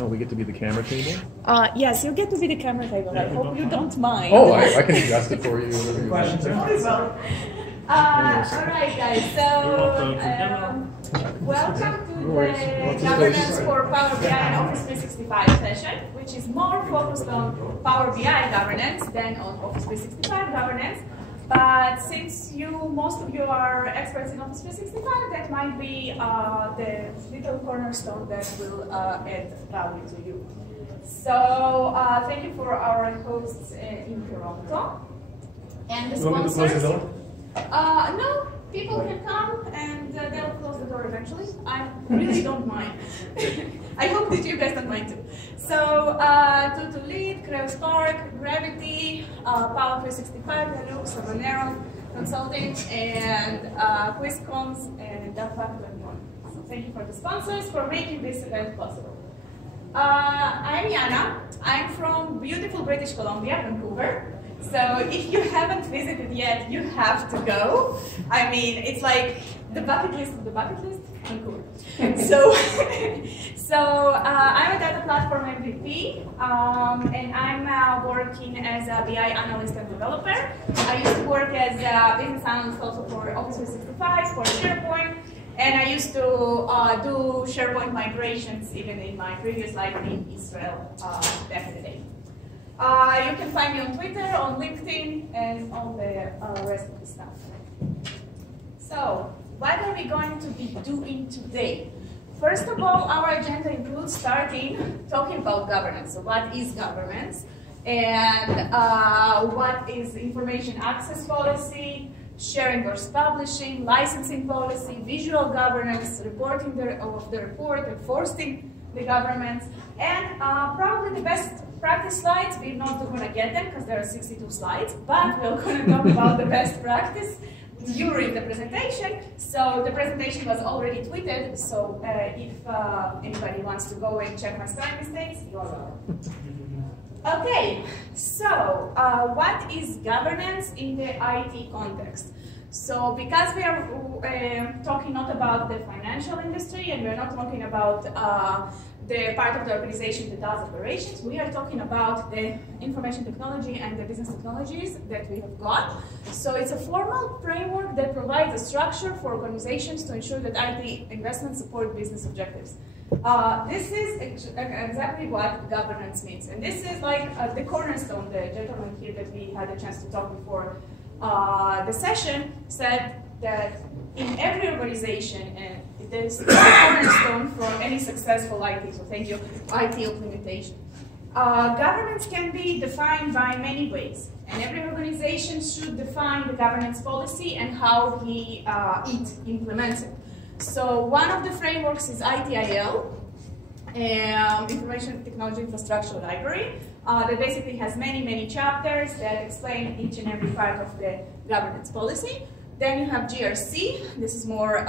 Oh, we get to be the camera table? Yes, you get to be the camera table. I hope you don't mind. Oh, I can adjust it for you. Whatever you want. All right, guys. So, welcome to the Governance for Power BI and Office 365 session, which is more focused on Power BI governance than on Office 365 governance. But since most of you are experts in Office 365, that might be the little cornerstone that will add value to you. So thank you for our hosts in Toronto. And the sponsors. No, people can come and they'll close the door eventually. I really don't mind. I hope that you guys don't mind too. So, to lead, Creo Spark, Gravity, Power 365, Hello, Sabanero Consulting, and QuizComs, and DAFA 21. So thank you for the sponsors for making this event possible. I'm Yana. I'm from beautiful British Columbia, Vancouver. So if you haven't visited yet, you have to go. I mean, it's like the bucket list of the bucket list. Vancouver. So I'm a data platform MVP, and I'm working as a BI analyst and developer. I used to work as a business analyst also for Office 365, for SharePoint, and I used to do SharePoint migrations even in my previous life in Israel back in the day. You can find me on Twitter, on LinkedIn, and on the rest of the stuff. So, what are we going to be doing today? First of all, our agenda includes starting talking about governance. So what is governance? And what is information access policy, sharing versus publishing, licensing policy, visual governance, reporting of the report, enforcing the governance, and probably the best practice slides. We're not going to get them because there are 62 slides, but we're going to talk about the best practice during the presentation. So the presentation was already tweeted, so if anybody wants to go and check my spelling mistakes, you're welcome. Okay, so what is governance in the IT context? So because we are talking not about the financial industry and we're not talking about the part of the organization that does operations, we are talking about the information technology and the business technologies that we have got. So it's a formal framework that provides a structure for organizations to ensure that IT investments support business objectives. This is exactly what governance means. And this is like the cornerstone. The gentleman here that we had a chance to talk before the session said that in every organization, and this is the cornerstone for any successful IT, so thank you, IT implementation. Governance can be defined by many ways, and every organization should define the governance policy and how it implements it. So one of the frameworks is ITIL, Information Technology Infrastructure Library, that basically has many chapters that explain each and every part of the governance policy. Then you have GRC, this is more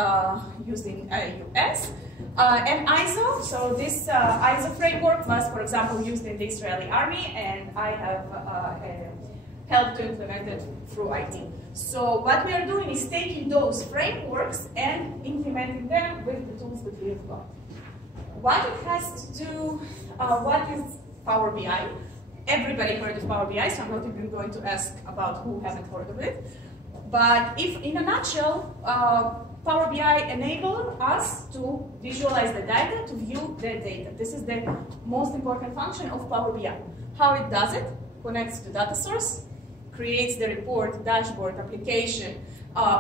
used in US, and ISO. So this ISO framework was, for example, used in the Israeli army, and I have helped to implement it through IT. So what we are doing is taking those frameworks and implementing them with the tools that we have got. What it has to do, what is Power BI? Everybody heard of Power BI, so I'm not even going to ask about who hasn't heard of it. But if, in a nutshell, Power BI enables us to visualize the data, to view the data. This is the most important function of Power BI. How it does it? Connects to data source, creates the report, dashboard, application,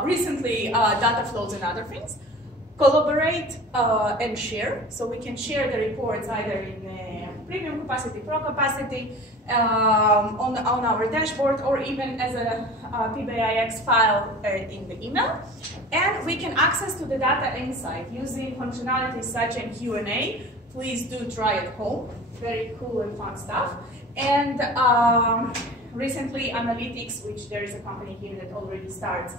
recently data flows and other things. Collaborate and share, so we can share the reports either in premium capacity, pro capacity, on our dashboard, or even as a PBIX file in the email. And we can access to the data inside using functionalities such as Q&A. Please do try at home. Very cool and fun stuff. And recently analytics, which there is a company here that already starts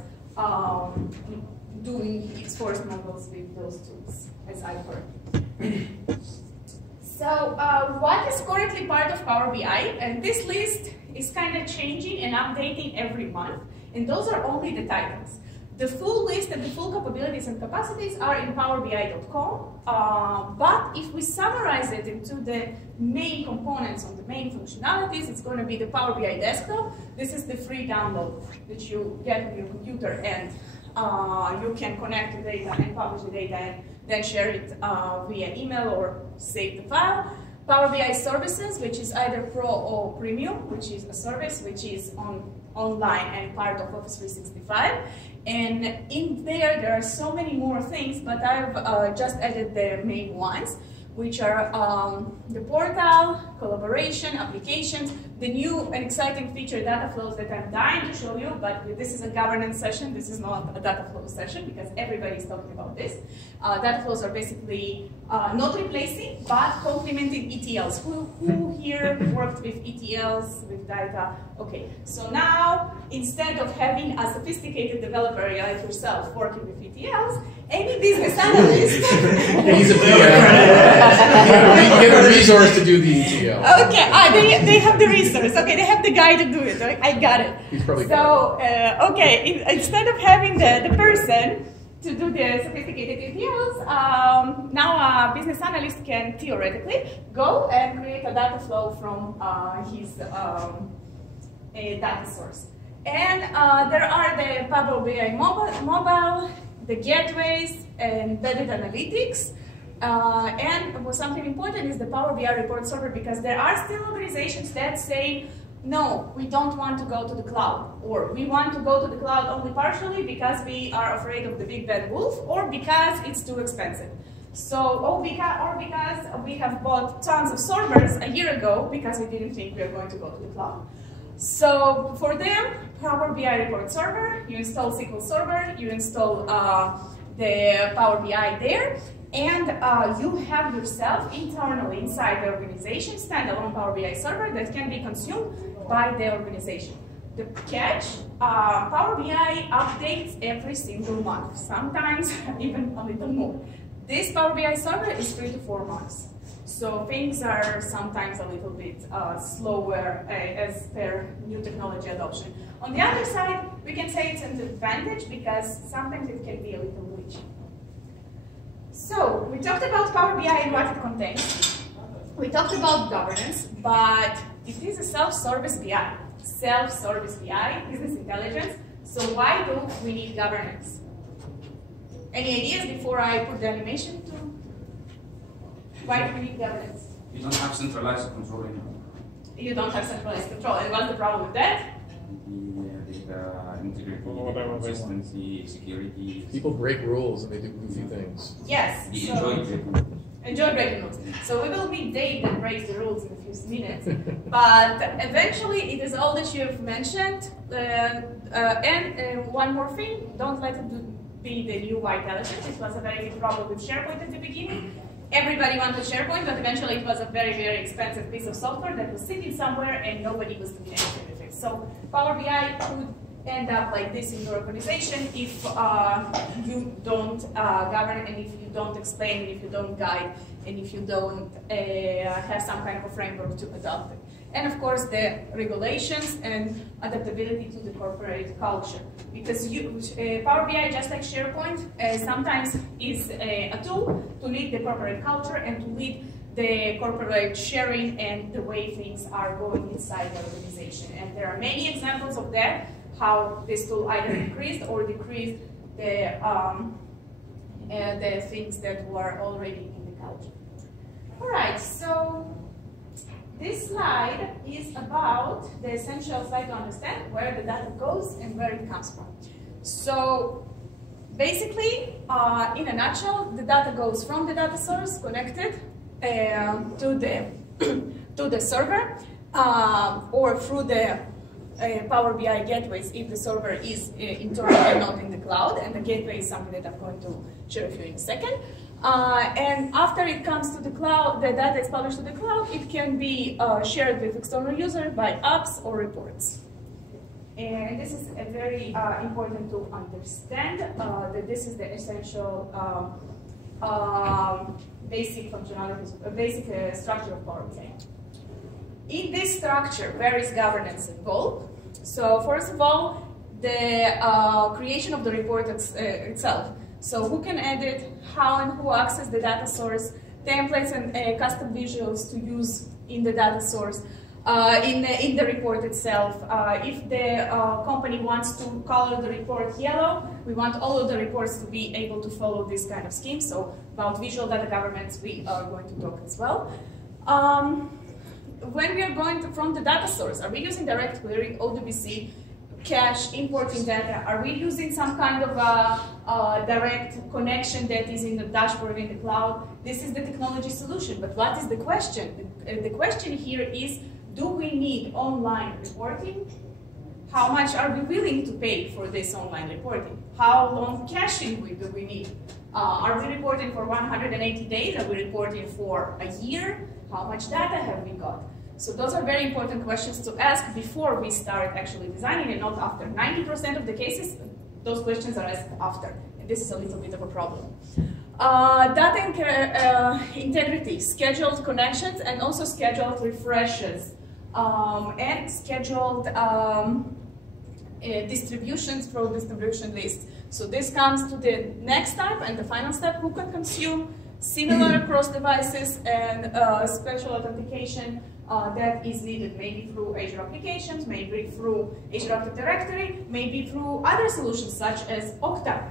doing its first models with those tools, as I've heard. So what is currently part of Power BI? And this list is kind of changing and updating every month. And those are only the titles. The full list and the full capabilities and capacities are in PowerBI.com, but if we summarize it into the main components of the main functionalities, it's going to be the Power BI desktop. This is the free download that you get on your computer, and you can connect the data and publish the data and then share it via email or save the file. Power BI services, which is either Pro or Premium, which is a service which is online and part of Office 365. And in there are so many more things, but I've just added the main ones, which are the portal, collaboration, applications, the new and exciting feature data flows that I'm dying to show you, but this is a governance session, this is not a data flow session because everybody is talking about this. Data flows are basically not replacing, but complementing ETLs. Who here worked with ETLs, with data? Okay, so now instead of having a sophisticated developer like yourself working with ETLs, any business analyst. He's a get a resource to do the ETL. Okay, they have the resource. Okay, they have the guy to do it. Right? I got it. He's probably so okay, instead of having the person to do the sophisticated ETLs, now a business analyst can theoretically go and create a data flow from his data source. And there are the Power BI mobile, the gateways, embedded analytics. And something important is the Power BI report server, because there are still organizations that say, no, we don't want to go to the cloud, or we want to go to the cloud only partially because we are afraid of the big bad wolf, or because it's too expensive. So, or because we have bought tons of servers a year ago because we didn't think we were going to go to the cloud. So for them, Power BI report server, you install SQL Server, you install the Power BI there, and you have yourself internally inside the organization standalone Power BI server that can be consumed by the organization. The catch, Power BI updates every single month, sometimes even a little more. This Power BI server is 3 to 4 months. So things are sometimes a little bit slower as per new technology adoption. On the other side, we can say it's an advantage because sometimes it can be a little glitchy. So we talked about Power BI and what it contains. We talked about governance, but it is a self-service BI. Self-service BI, business intelligence. So why do we need governance? Any ideas before I put the animation to? Why do we need governance? You don't have centralized control anymore. You don't have centralized control. And what's the problem with that? The integrity, consistency, security. People break rules and they do goofy things. Yes. Enjoy breaking rules. So we will meet Dave that breaks the rules in a few minutes. But eventually, it is all that you have mentioned. And one more thing, don't let it be the new white elephant. It was a very big problem with SharePoint at the beginning. Everybody wanted SharePoint, but eventually it was a very, very expensive piece of software that was sitting somewhere and nobody was doing anything with it. So Power BI could end up like this in your organization if you don't govern, and if you don't explain, and if you don't guide, and if you don't have some kind of a framework to adopt it. And of course, the regulations and adaptability to the corporate culture. Because Power BI, just like SharePoint, sometimes is a tool to lead the corporate culture and to lead the corporate sharing and the way things are going inside the organization. And there are many examples of that, how this tool either increased or decreased the things that were already in the culture. All right, so this slide is about the essential slide to understand where the data goes and where it comes from. So basically, in a nutshell, the data goes from the data source connected to the server or through the Power BI gateways if the server is internal and not in the cloud, and the gateway is something that I'm going to share with you in a second. And after it comes to the cloud, the data is published to the cloud, it can be shared with external users by apps or reports. And this is a very important to understand, that this is the essential basic functionalities, basic structure of Power BI. In this structure, where is governance involved? So first of all, the creation of the report itself. So who can edit, how and who access the data source, templates and custom visuals to use in the data source, in the report itself. If the company wants to color the report yellow, we want all of the reports to be able to follow this kind of scheme. So about visual data governance, we are going to talk as well. When we are going from the data source, are we using direct query, ODBC, cache, importing data? Are we using some kind of direct connection that is in the dashboard in the cloud? This is the technology solution, but what is the question? The question here is, do we need online reporting? How much are we willing to pay for this online reporting? How long caching do we need? Are we reporting for 180 days? Are we reporting for a year? How much data have we got? So those are very important questions to ask before we start actually designing, and not after. 90% of the cases, those questions are asked after, and this is a little bit of a problem. Data integrity, scheduled connections, and also scheduled refreshes, and scheduled distributions from distribution lists. So this comes to the next step and the final step: who can consume similar across devices, and special authentication that is needed, maybe through Azure applications, maybe through Azure Active Directory, maybe through other solutions such as Okta,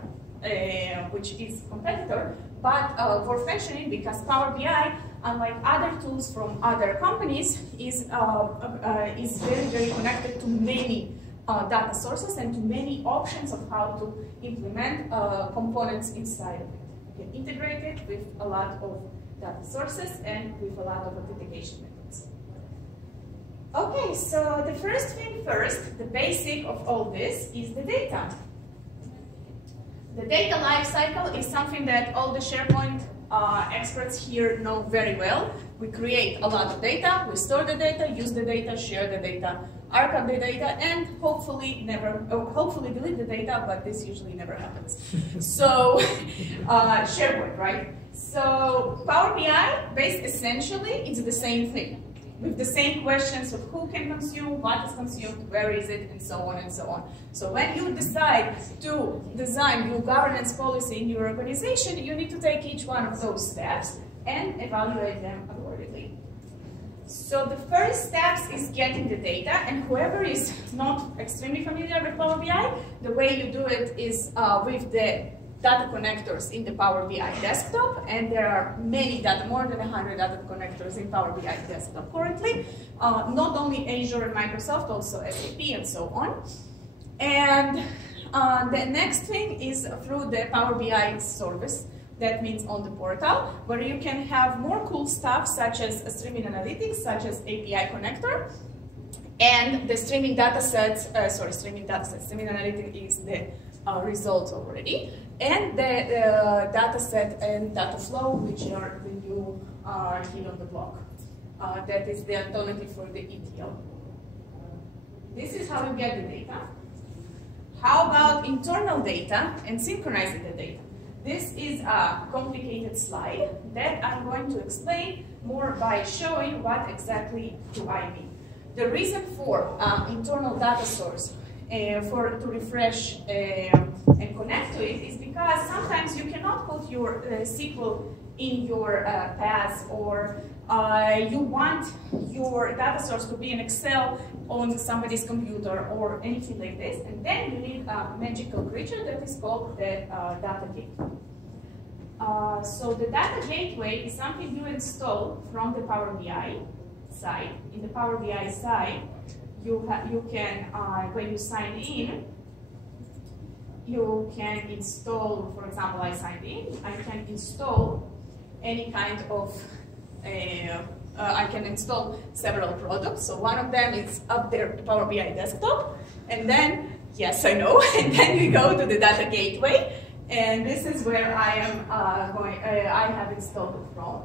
which is a competitor, but worth mentioning because Power BI, unlike other tools from other companies, is very, very connected to many data sources and to many options of how to implement components inside of it. You can integrate it with a lot of data sources and with a lot of authentication methods. Okay, so the first thing first, the basic of all this is the data. The data lifecycle is something that all the SharePoint experts here know very well. We create a lot of data, we store the data, use the data, share the data, archive the data, and hopefully delete the data, but this usually never happens. So SharePoint, right? So Power BI, based essentially, it's the same thing, with the same questions of who can consume, what is consumed, where is it, and so on and so on. So when you decide to design your governance policy in your organization, you need to take each one of those steps and evaluate them accordingly. So the first steps is getting the data, and whoever is not extremely familiar with Power BI, the way you do it is with the data connectors in the Power BI desktop, and there are many data, more than 100 data connectors in Power BI desktop currently. Not only Azure and Microsoft, also SAP and so on. And the next thing is through the Power BI service. That means on the portal, where you can have more cool stuff such as streaming analytics, such as API connector, and the streaming data sets, streaming analytics is the results already, and the data set and data flow, which are the new kid on the block. That is the alternative for the ETL. This is how you get the data. How about internal data and synchronizing the data? This is a complicated slide that I'm going to explain more by showing what exactly do I mean. The reason for internal data source to refresh and connect to it is because sometimes you cannot put your SQL in your paths, or you want your data source to be in Excel on somebody's computer or anything like this, and then you need a magical creature that is called the data gateway. So the data gateway is something you install from the Power BI side. In the Power BI side, you can, when you sign in, you can install, for example, I signed in, I can install any kind of, I can install several products. So one of them is up there, the Power BI desktop, and then, yes, I know, and then we go to the data gateway, and this is where I am I have installed it from.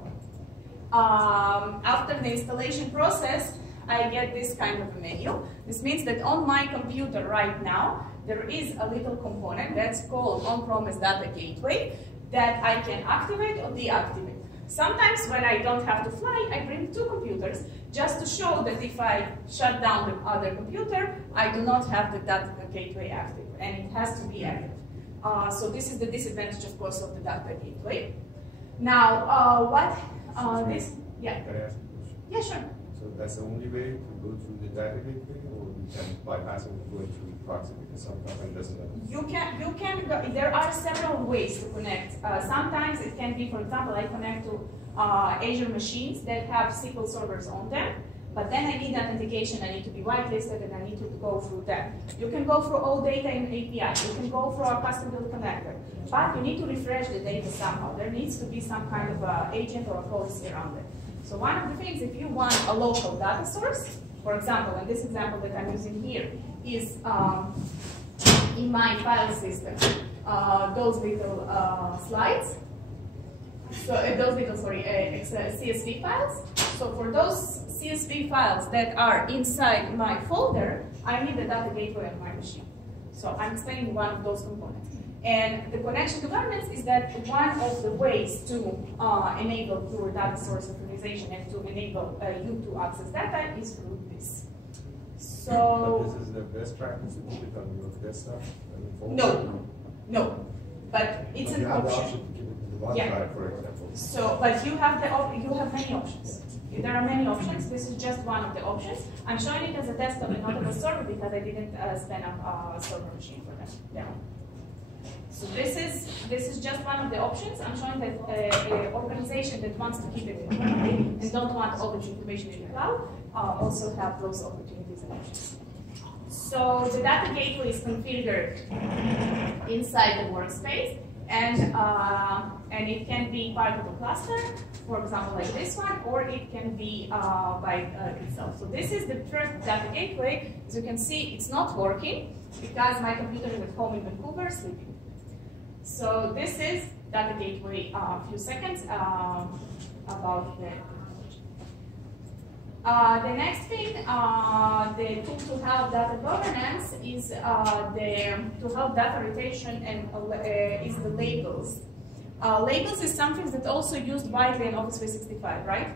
After the installation process, I get this kind of a menu. This means that on my computer right now, there is a little component that's called on-premise data gateway that I can activate or deactivate. Sometimes when I don't have to fly, I bring 2 computers just to show that if I shut down the other computer, I do not have the data gateway active, and it has to be active. So this is the disadvantage, of course, of the data gateway. Now, this? Yeah. Can I ask a question? Yeah, sure. So that's the only way to go through the data gateway, or we can bypass it and go through the proxy because sometimes it doesn't know. You can go, there are several ways to connect. Sometimes it can be, for example, I connect to Azure machines that have SQL servers on them, but then I need authentication, I need to be whitelisted, and I need to go through that. You can go through all data in API, you can go through a custom built connector, but you need to refresh the data somehow. There needs to be some kind of agent or a policy around it. So one of the things, if you want a local data source, for example, and this example that I'm using here is in my file system, those little slides, so those little, CSV files. So for those CSV files that are inside my folder, I need the data gateway on my machine. So I'm explaining one of those components. And the connection to governance is that one of the ways to enable through data source organization and to enable you to access data is through this. So but this is the best practice to keep it on your desktop? No. But it's an you have option. the option to keep it to the one Yeah. drive, for example. So, but you have many options. There are many options. This is just one of the options. I'm showing it as a desktop and not as a server because I didn't spin up a server machine for that demo. So this is just one of the options. I'm showing that an organization that wants to keep it internally and don't want all the information in the cloud also have those opportunities and options. So the data gateway is configured inside the workspace, and it can be part of a cluster, for example, like this one, or it can be by itself. So this is the first data gateway. As you can see, it's not working because my computer is at home in Vancouver sleeping. So this is data gateway. A few seconds about that. The next thing, the tool to help data governance is to help data retention and is the labels. Labels is something that's also used widely in Office 365, right?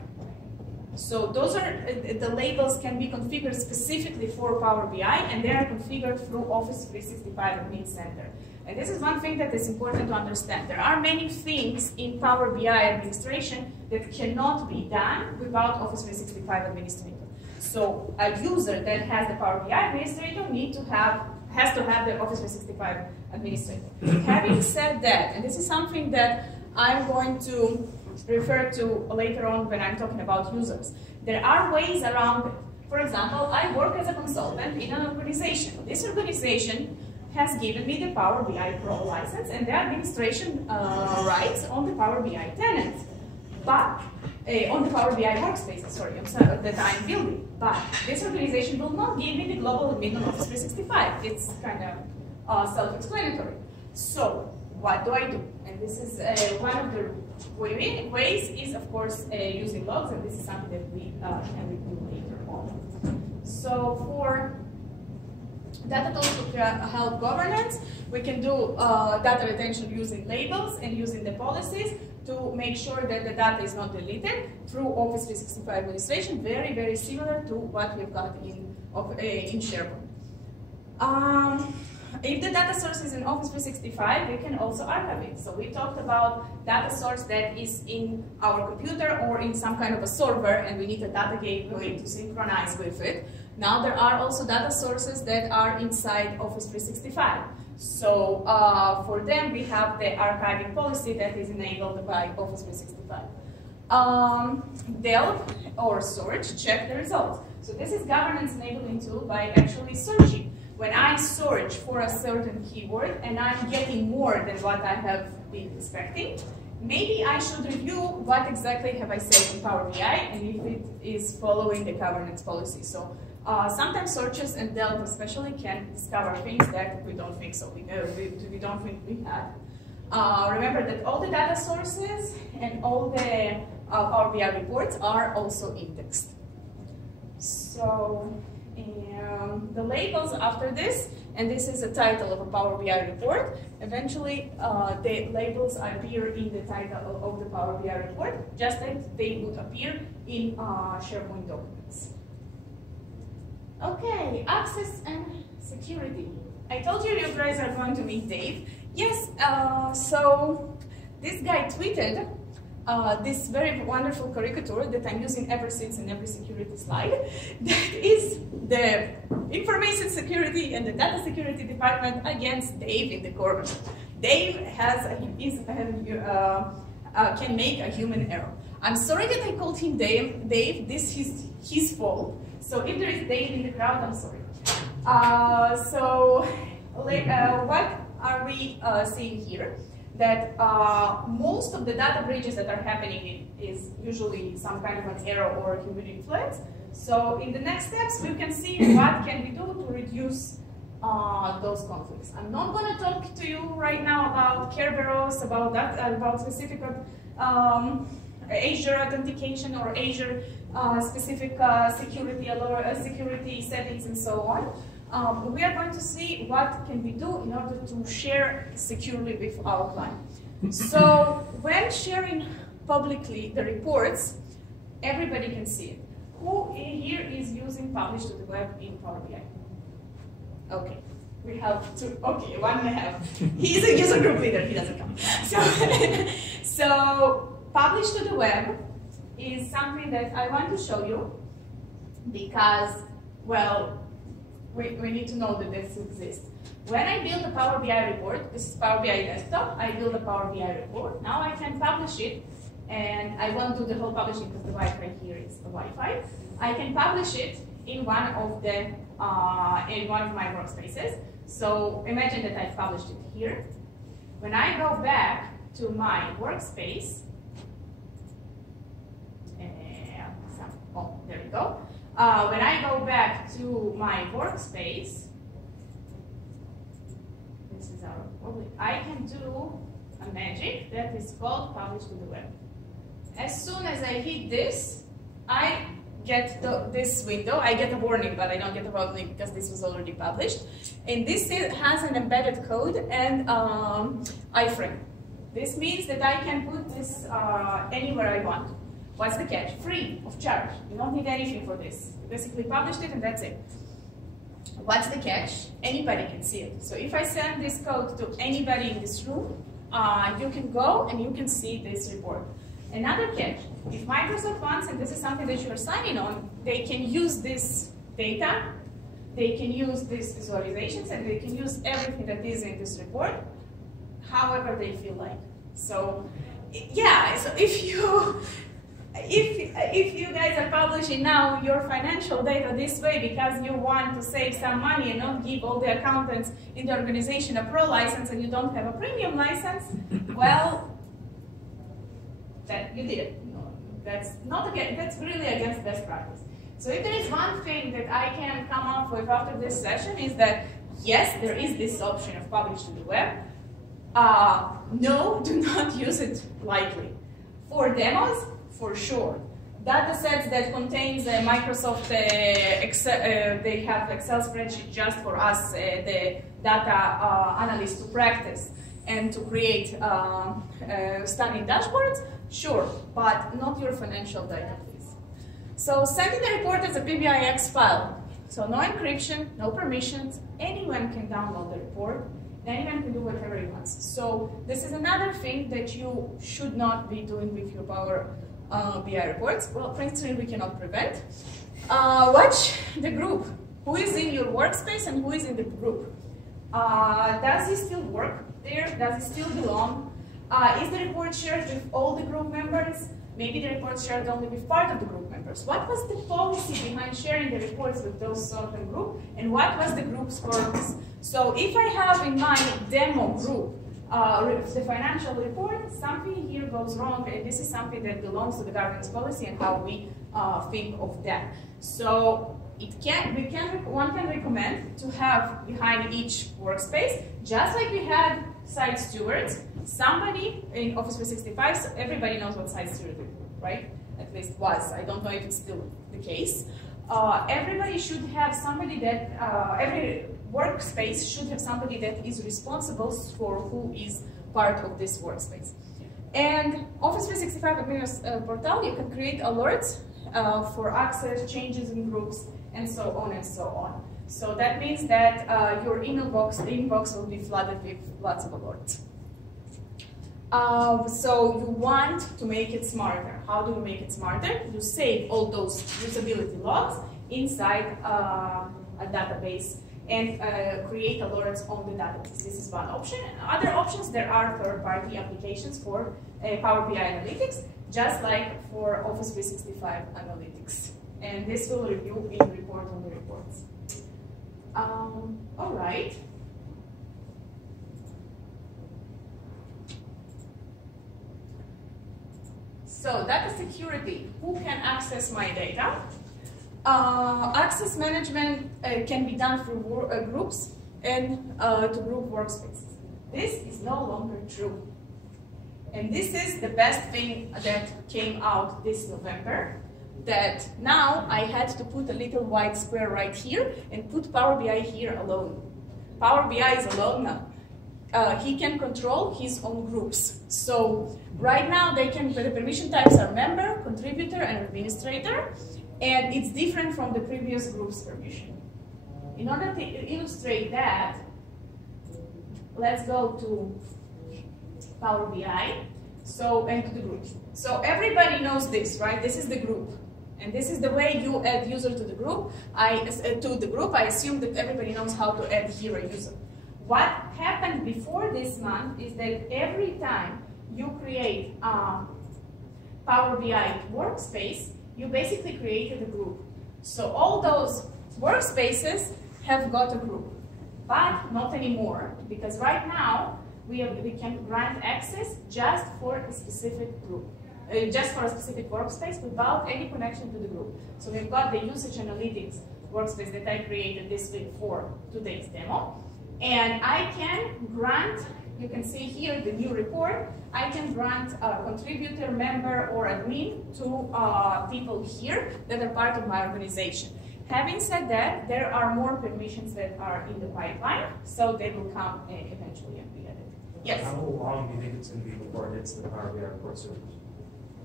So those are the labels can be configured specifically for PowerBI, and they are configured through Office 365 Admin Center. And this is one thing that is important to understand. There are many things in PowerBI administration that cannot be done without Office 365 Administrator. So a user that has the PowerBI Administrator has to have the Office 365 Administrator. Having said that, and this is something that I'm going to refer to later on when I'm talking about users, there are ways around it. For example, I work as a consultant in an organization. This organization has given me the Power BI Pro license and the administration rights on the Power BI tenant, but on the Power BI workspace, that I'm building. But this organization will not give me the global admin on Office 365. It's kind of self-explanatory. So what do I do? And this is one of the ways is, of course, using logs, and this is something that we can review later on. So for data tools to help governance, we can do data retention using labels and using the policies to make sure that the data is not deleted through Office 365 administration, very, very similar to what we've got in SharePoint. If the data source is in Office 365, we can also archive it. So we talked about data source that is in our computer or in some kind of a server, and we need a data gateway to synchronize with it. Now there are also data sources that are inside Office 365. So for them, we have the archiving policy that is enabled by Office 365. Delve or search, check the results. So this is governance enabling tool by actually searching. When I search for a certain keyword and I'm getting more than what I have been expecting, maybe I should review what exactly have I said in Power BI and if it is following the governance policy. So sometimes searches and Delve especially can discover things that we don't think so. We don't think we had. Remember that all the data sources and all the Power BI reports are also indexed. So the labels after this, and this is the title of a Power BI report. Eventually, the labels appear in the title of the Power BI report, just like they would appear in SharePoint documents. Okay, access and security. I told you guys are going to meet Dave. Yes, so this guy tweeted this very wonderful caricature that I'm using ever since in every security slide. That is the information security and the data security department against Dave in the corner. Dave can make a human error. I'm sorry that I called him Dave. Dave, this is his fault. So if there is Dave in the crowd, I'm sorry. What are we seeing here? That most of the data breaches that are happening is usually some kind of an error or human influence. So in the next steps, we can see what can we do to reduce those conflicts. I'm not going to talk to you right now about Kerberos, about that, about specific Azure authentication or Azure specific security settings and so on. We are going to see what can we do in order to share securely with our client. So when sharing publicly the reports, everybody can see it. Who here is using publish to the web in Power BI? Okay, we have two. Okay, 1.5. He's a user group leader. He doesn't come. So publish to the web is something that I want to show you because, well, we need to know that this exists. When I build a Power BI report, this is Power BI desktop, I build a Power BI report. Now I can publish it, and I won't do the whole publishing because the Wi-Fi here is the Wi-Fi. I can publish it in one of my workspaces. So imagine that I've published it here. When I go back to my workspace, there we go. When I go back to my workspace, this is our public, I can do a magic that is called publish to the web. As soon as I hit this, I get this window. I get a warning, but I don't get a warning because this was already published. And this has an embedded code and iframe. This means that I can put this anywhere I want. What's the catch? Free, of charge. You don't need anything for this. You basically published it and that's it. What's the catch? Anybody can see it. So if I send this code to anybody in this room, you can go and you can see this report. Another catch, if Microsoft wants, and this is something that you are signing on, they can use this data, they can use these visualizations, and they can use everything that is in this report, however they feel like. So, yeah, so if you guys are publishing now your financial data this way because you want to save some money and not give all the accountants in the organization a pro license and you don't have a premium license, well, that you did it. No, that's not again. That's really against best practice. So if there is one thing that I can come up with after this session is that yes, there is this option of publish to the web. No, do not use it lightly. For demos, for sure. Data sets that contains Microsoft Excel, they have Excel spreadsheet just for us, the data analysts to practice and to create stunning dashboards. Sure, but not your financial data, please. So sending the report as a PBIX file. So no encryption, no permissions, anyone can download the report, anyone can do whatever he wants. So this is another thing that you should not be doing with your Power BI reports. Well, principally we cannot prevent. Watch the group. Who is in your workspace and who is in the group? Does he still work there? Does he still belong? Is the report shared with all the group members? Maybe the report shared only with part of the group members. What was the policy behind sharing the reports with those certain group? And what was the group's purpose? So if I have in my demo group the financial report, something here goes wrong, and this is something that belongs to the governance policy and how we think of that. So one can recommend to have behind each workspace, just like we had site stewards, somebody in Office 365, so everybody knows what site steward is, right? At least was. I don't know if it's still the case. everybody should have somebody that, every workspace should have somebody that is responsible for who is part of this workspace. And Office 365 Admin Portal, you can create alerts for access, changes in groups, and so on and so on. So that means that your inbox will be flooded with lots of alerts. So you want to make it smarter. How do you make it smarter? You save all those usability logs inside a database and create alerts on the database. This is one option. Other options, there are third-party applications for PowerBI Analytics, just like for Office 365 Analytics. And this will review in report on the reports. All right. So data security, who can access my data? Access management can be done through groups and to group workspaces. This is no longer true. And this is the best thing that came out this November, that now I had to put a little white square right here and put Power BI here alone. Power BI is alone now. He can control his own groups. So right now the permission types are member, contributor, and administrator. And it's different from the previous group's permission. In order to illustrate that, let's go to Power BI, and to the groups. So everybody knows this, right? This is the group. And this is the way you add user to the group. I assume that everybody knows how to add here a user. What happened before this month is that every time you create a Power BI workspace, you basically created a group. So all those workspaces have got a group, but not anymore, because right now we can grant access just for a specific group, just for a specific workspace without any connection to the group. So we've got the usage analytics workspace that I created this week for today's demo, and I can grant, you can see here the new report, I can grant a contributor, member, or admin to people here that are part of my organization. Having said that, there are more permissions that are in the pipeline, so they will come eventually and be added. Yes? How long do you think it's going to be before it hits the Power BI report servers?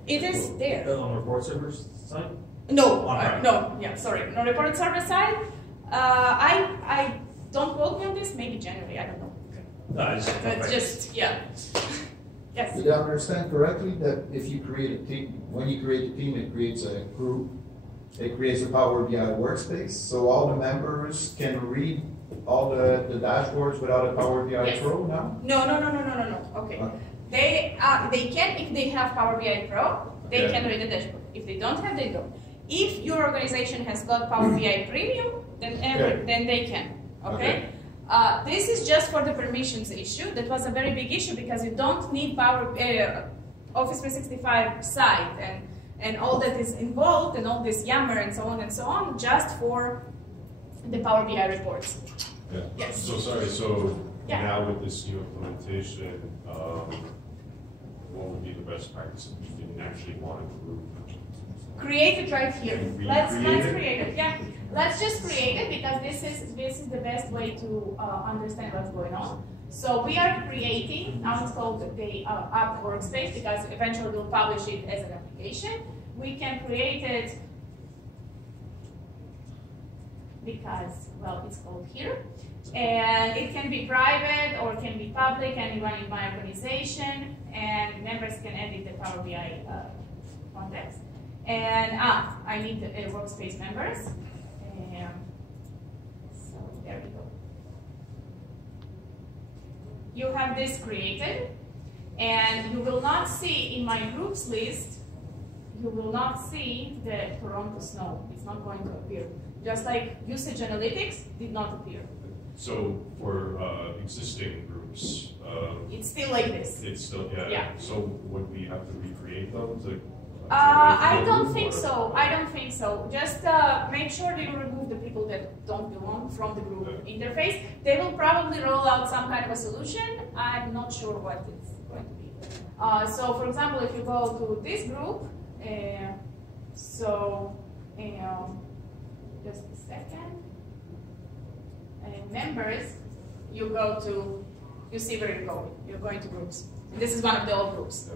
It is there. On the report servers side? No, no report server side. I don't quote me on this, maybe January, I don't know. But just, yeah. Yes? Did I understand correctly that if you create a team, when you create a team, it creates a group, it creates a Power BI workspace, so all the members can read all the dashboards without a Power BI Pro now? No. Okay. They can, if they have Power BI Pro, they can read the dashboard. If they don't have, they don't. If your organization has got Power BI Premium, then they can. Okay? This is just for the permissions issue. That was a very big issue because you don't need Office 365 site and all that is involved and all this Yammer and so on, just for the Power BI reports. Yeah. Yes. So sorry, now with this new implementation, what would be the best practice if you didn't actually want a group? Create it right here. Let's create it. Yeah. Let's just create it because this is the best way to understand what's going on. So we are creating, now it's called the app workspace because eventually we'll publish it as an application. We can create it because, well, it's called here. And it can be private or can be public, anyone in my organization, and members can edit the Power BI context. And I need the workspace members. So there we go. You have this created, and you will not see in my groups list, you will not see the Toronto snow. It's not going to appear. Just like usage analytics did not appear. So for existing groups, it's still like this. It's still, yeah. So would we have to recreate them to? I don't think so. I don't think so. Just make sure that you remove the people that don't belong from the group interface. They will probably roll out some kind of a solution. I'm not sure what it's going to be. So, for example, if you go to this group, just a second. And members, you go to, you see where you're going. You're going to groups. And this is one of the old groups.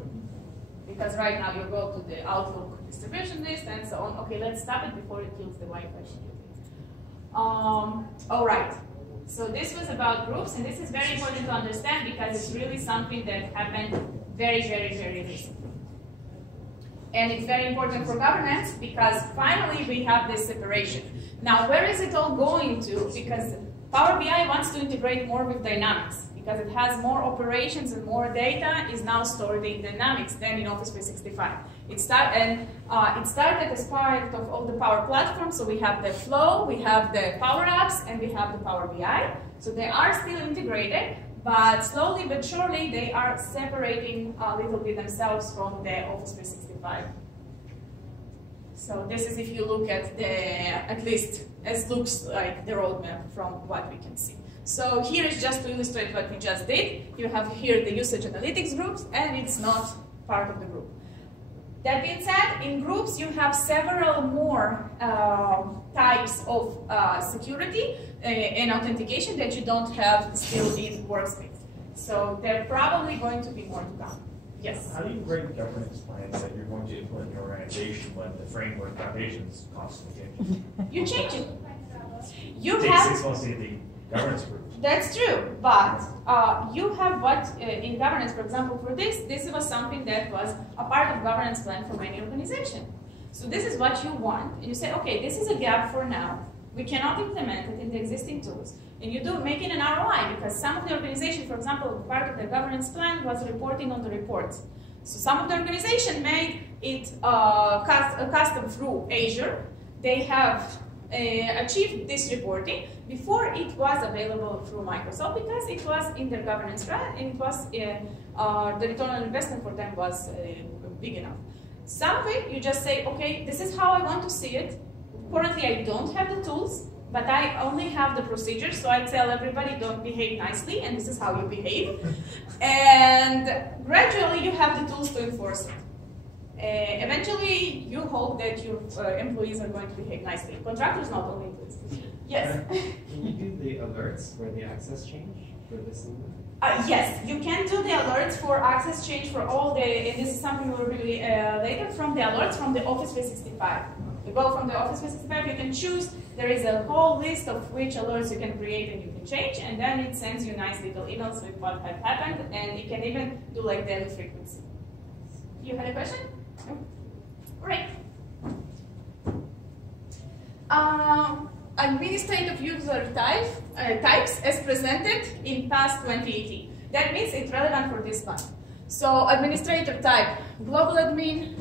Because right now you go to the Outlook distribution list and so on. Okay, let's stop it before it kills the Wi-Fi. All right. So this was about groups, and this is very important to understand because it's really something that happened very, very, very recently. And it's very important for governance because finally we have this separation. Now, where is it all going to? Because Power BI wants to integrate more with Dynamics because it has more operations and more data is now stored in Dynamics than in Office 365. It started as part of all the Power Platforms, so we have the Flow, we have the Power Apps, and we have the Power BI. So they are still integrated, but slowly but surely they are separating a little bit themselves from the Office 365. So this is if you look at at least as looks like the roadmap from what we can see. So here is just to illustrate what we just did. You have here the usage analytics groups, and it's not part of the group. That being said, in groups you have several more types of security and authentication that you don't have still in Workspace. So there are probably going to be more to come. Yes? How do you grade governance plans that you're going to implement in your organization when the framework foundations constantly change? You change it. You It takes have 6 months to get the governance group. That's true, but you have what in governance, for example, for this was something that was a part of governance plan for many organizations. So this is what you want, and you say, okay, this is a gap for now. We cannot implement it in the existing tools. And you do make it an ROI because some of the organizations, for example, part of the governance plan was reporting on the reports. So some of the organizations made it custom through Azure. They have achieved this reporting before it was available through Microsoft because it was in their governance plan and it was the return on investment for them was big enough. Some of it you just say, okay, this is how I want to see it. Currently I don't have the tools, but I only have the procedures, so I tell everybody don't behave nicely and this is how you behave. And gradually you have the tools to enforce it. Eventually, you hope that your employees are going to behave nicely. Contractors, not only employees. Yes? Can you do the alerts for the access change for this? Yes, you can do the alerts for access change for all the, and this is something we'll really later, from the alerts from the Office 365. You go from the Office 365, you can choose, there is a whole list of which alerts you can create and you can change, and then it sends you nice little emails with what had happened, and you can even do like daily frequency. You had a question? Great. Administrative user types as presented in past 2018. That means it's relevant for this one. So administrator type, global admin,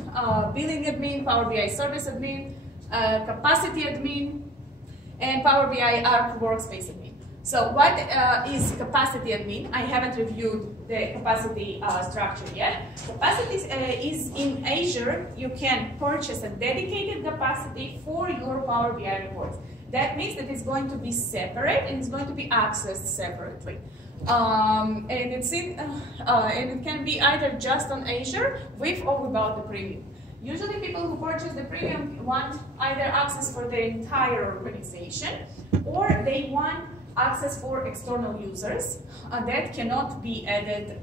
billing admin, Power BI service admin, capacity admin, and Power BI Arc workspace admin. So what is capacity admin? I haven't reviewed the capacity structure yet. Capacity is in Azure. You can purchase a dedicated capacity for your Power BI reports. That means that it's going to be separate and it's going to be accessed separately. And it can be either just on Azure with or without the premium. Usually people who purchase the premium want either access for the entire organization or they want access for external users that cannot be added